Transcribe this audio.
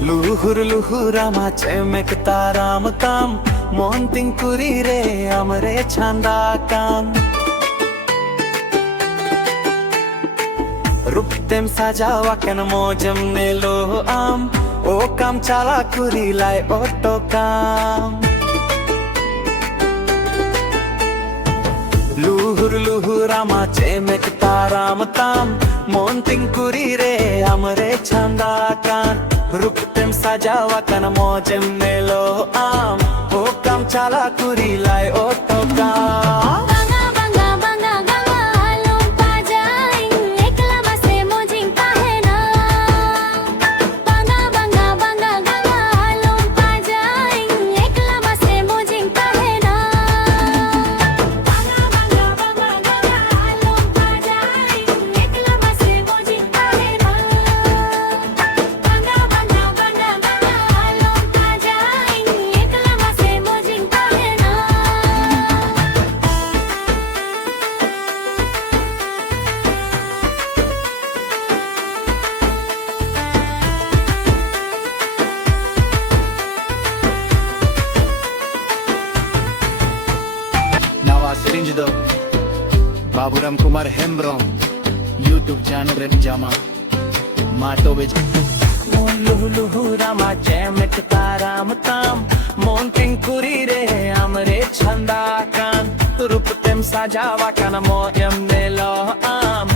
Luhur luhurama chemek taram tam Monting kurire amre chandakan Ruptem sajawa ken mojam nelo am O kam chala kurilai otokam Luhur luhurama chemek taram tam Monting kurire amre chandakan Ruptem sajawa kan mojem nelo am O kam chala kurilai otokam Sirinj do Baburam Kumar Hembrom YouTube channel Renjama Mato Bij Luhurama chemek taram tam Monting kurire amre chandakan Ruptem sajawa kan mojem nelo am